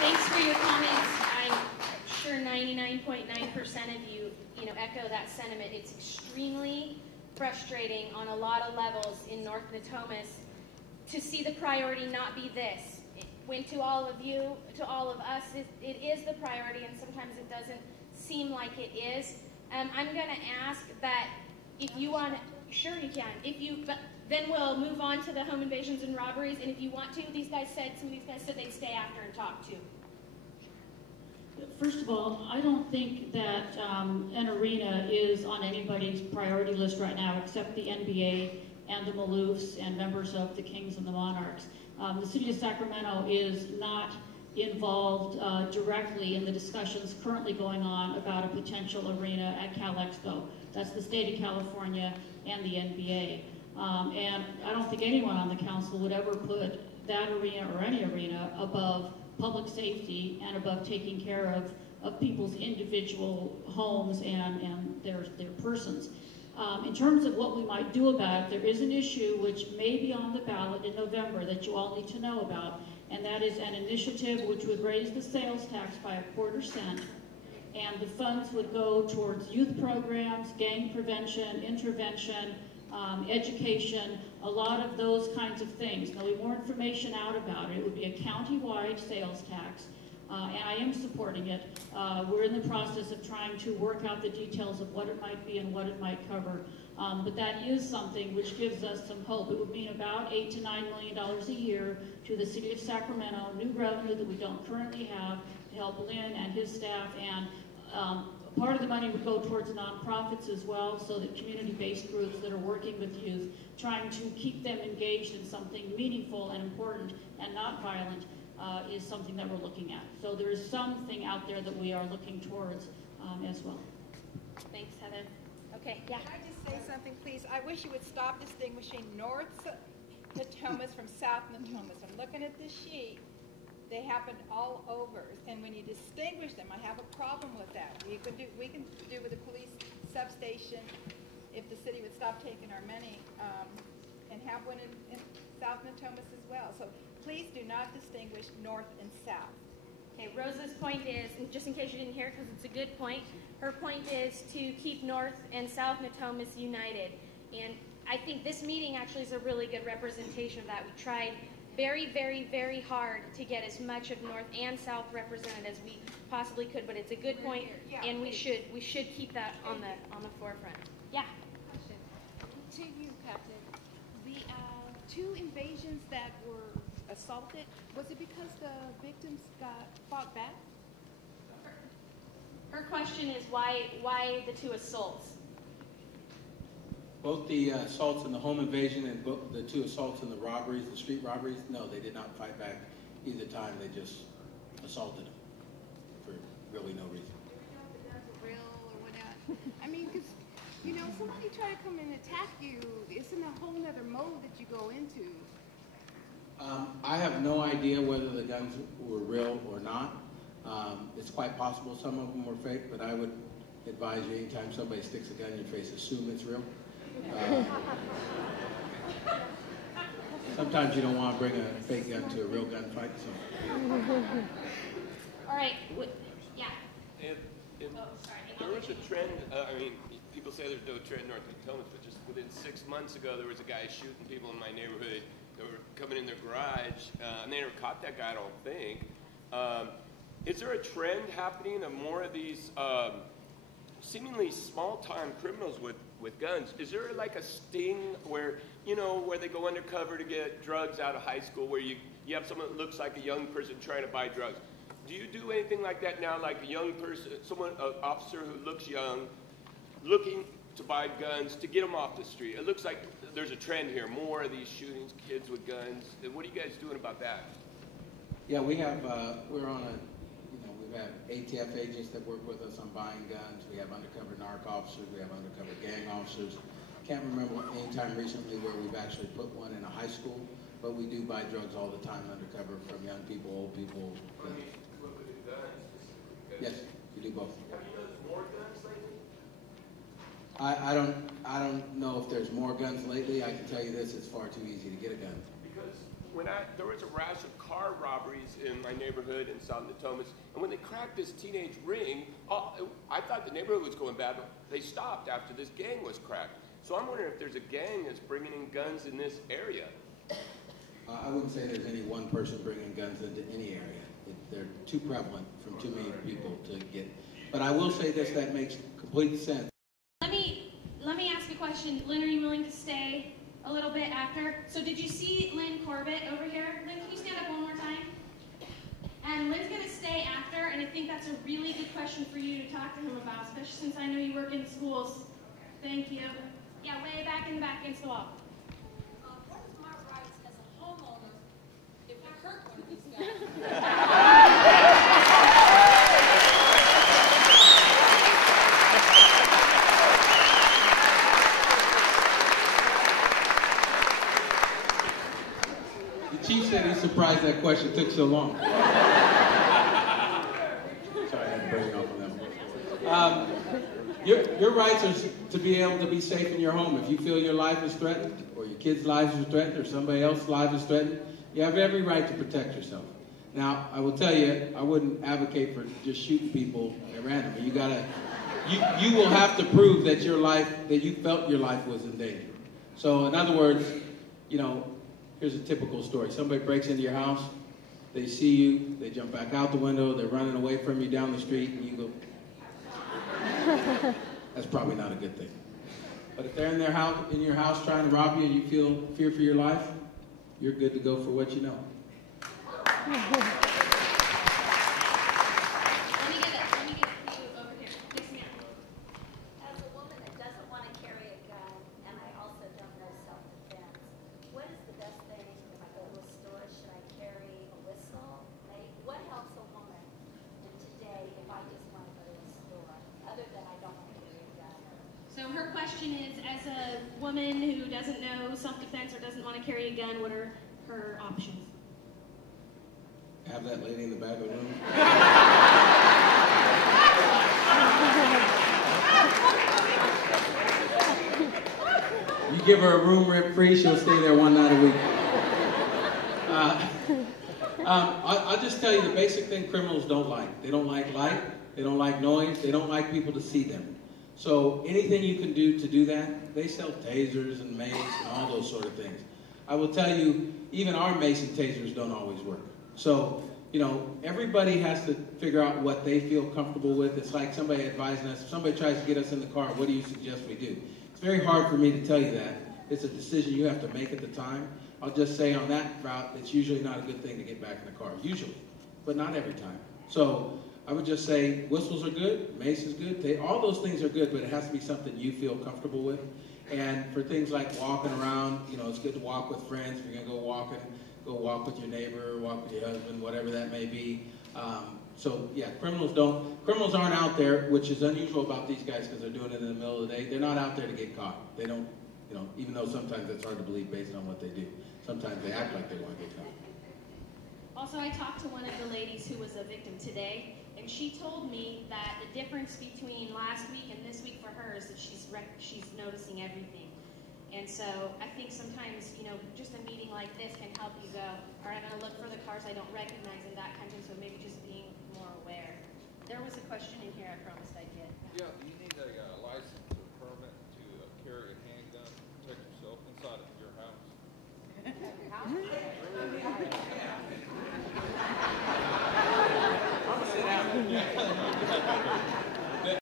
Thanks for your comments. I'm sure 99.9% of you, echo that sentiment. It's extremely frustrating on a lot of levels in North Natomas to see the priority not be this. When to all of you, to all of us, it is the priority, and sometimes it doesn't seem like it is. I'm going to ask that if you want, sure you can. But then we'll move on to the home invasions and robberies, and if you want to, some of these guys said they'd stay after and talk too. First of all, I don't think that an arena is on anybody's priority list right now except the NBA and the Maloofs and members of the Kings and the Monarchs. The city of Sacramento is not involved directly in the discussions currently going on about a potential arena at Cal Expo. That's the state of California and the NBA. And I don't think anyone on the council would ever put that arena or any arena above public safety and above taking care of people's individual homes and their persons. In terms of what we might do about it, there is an issue which may be on the ballot in November that you all need to know about, and that is an initiative which would raise the sales tax by 1/4 cent, and the funds would go towards youth programs, gang prevention, intervention, education, a lot of those kinds of things. There'll be more information out about it. It would be a county-wide sales tax, and I am supporting it. We're in the process of trying to work out the details of what it might be and what it might cover. But that is something which gives us some hope. It would mean about $8 to $9 million a year to the city of Sacramento, new revenue that we don't currently have, to help Lynn and his staff, and part of the money would go towards nonprofits as well, so that community-based groups that are working with youth, trying to keep them engaged in something meaningful and important and not violent, is something that we're looking at. So there is something out there that we are looking towards as well. Thanks, Heather. Okay, yeah. Can I just say something, please? I wish you would stop distinguishing North Natomas from South Natomas. I'm looking at this sheet. They happen all over, and when you distinguish them, I have a problem with that. We can do with the police substation if the city would stop taking our money, and have one in South Natomas as well. So please do not distinguish North and South. Okay, Rosa's point is, and just in case you didn't hear it because it's a good point, her point is to keep North and South Natomas united. And I think this meeting actually is a really good representation of that. We tried very, very, very hard to get as much of North and South represented as we possibly could, but it's a good point, and we should keep that on the forefront. Yeah. Question to you, Captain. The two invasions that were assaulted, was it because the victims fought back? Her question is why the two assaults? Both the assaults and the home invasion and the two assaults and the robberies, the street robberies, no, they did not fight back either time. They just assaulted them for really no reason. Real or whatnot. I mean, because, somebody try to come and attack you, it's in a whole other mode that you go into. I have no idea whether the guns were real or not. It's quite possible some of them were fake, but I would advise you anytime somebody sticks a gun in your face, assume it's real. Sometimes you don't want to bring a fake gun to a real gunfight. So. All right. Yeah. And there was a trend. People say there's no trend in North Natomas, but just within 6 months ago, there was a guy shooting people in my neighborhood. They were coming in their garage, and they never caught that guy, I don't think. Is there a trend happening of more of these seemingly small-time criminals with guns? Is there like a sting where they go undercover to get drugs out of high school, where you have someone that looks like a young person trying to buy drugs? Do you do anything like that now, like a young person, an officer who looks young, looking to buy guns to get them off the street? It looks like there's a trend here, more of these shootings, kids with guns. What are you guys doing about that? Yeah, we have, we're on we have ATF agents that work with us on buying guns. We have undercover narc officers. We have undercover gang officers. Can't remember any time recently where we've actually put one in a high school, but we do buy drugs all the time undercover from young people, old people. Yes, we do both. Have you noticed more guns lately? I don't know if there's more guns lately. I can tell you this: it's far too easy to get a gun. Because there was a rash of car robberies in my neighborhood in South Natomas, and when they cracked this teenage ring, I thought the neighborhood was going bad, but they stopped after this gang was cracked. So I'm wondering if there's a gang that's bringing in guns in this area. I wouldn't say there's any one person bringing guns into any area. They're too prevalent from too many people to get. But I will say this, that makes complete sense. Let me ask a question. Lynn, are you willing to stay a little bit after? So did you see Lynn Corbett over here? Lynn, can you stand up one more time? And Lynn's going to stay after, and I think that's a really good question for you to talk to him about, especially since I know you work in schools. Thank you. Yeah, way back in the back against the wall. What is my rights as a homeowner if I hurt one of these guys? The chief said he's surprised that question took so long. Sorry, I had to bring it off of them. Your rights are to be able to be safe in your home. If you feel your life is threatened, or your kids' lives are threatened, or somebody else's life is threatened, you have every right to protect yourself. Now, I will tell you, I wouldn't advocate for just shooting people at random. You will have to prove that you felt your life was in danger. So, in other words, here's a typical story. Somebody breaks into your house, they see you, they jump back out the window, they're running away from you down the street, and you go, that's probably not a good thing. But if they're in your house trying to rob you and you feel fear for your life, you're good to go for what you know. Let me give it to you over here. Yes, ma'am. As a woman that doesn't want to carry a gun, and I also don't know self-defense, what is the best thing if I go to a store? Should I carry a whistle? What helps a woman today if I just want to go to a store, other than I don't want to carry a gun? So her question is, as a woman who doesn't know self-defense or doesn't want to carry a gun, what are her options? Have that lady in the back of the room. You give her a room rent free, she'll stay there one night a week. I'll just tell you the basic thing criminals don't like. They don't like light, they don't like noise, they don't like people to see them. So anything you can do to do that, they sell tasers and mace and all those sort of things. I will tell you, even our mace and tasers don't always work. So, everybody has to figure out what they feel comfortable with. It's like somebody advising us, if somebody tries to get us in the car, what do you suggest we do? It's very hard for me to tell you that. It's a decision you have to make at the time. I'll just say on that route, it's usually not a good thing to get back in the car. Usually, but not every time. So I would just say whistles are good, mace is good. All those things are good, but it has to be something you feel comfortable with. And for things like walking around, it's good to walk with friends. If you're going to go walking, go walk with your neighbor, walk with your husband, whatever that may be. Criminals aren't out there, which is unusual about these guys because they're doing it in the middle of the day. They're not out there to get caught. They don't, even though sometimes it's hard to believe based on what they do. Sometimes they act like they want to get caught. Also, I talked to one of the ladies who was a victim today, and she told me that the difference between last week and this week for her is that she's noticing everything. And so I think sometimes, just a meeting like this can help you go, all right, I'm going to look for the cars I don't recognize and that kind of thing, so maybe just being more aware. There was a question in here I promised I'd get. Yeah, you need a license or permit to carry a handgun to protect yourself inside of your house.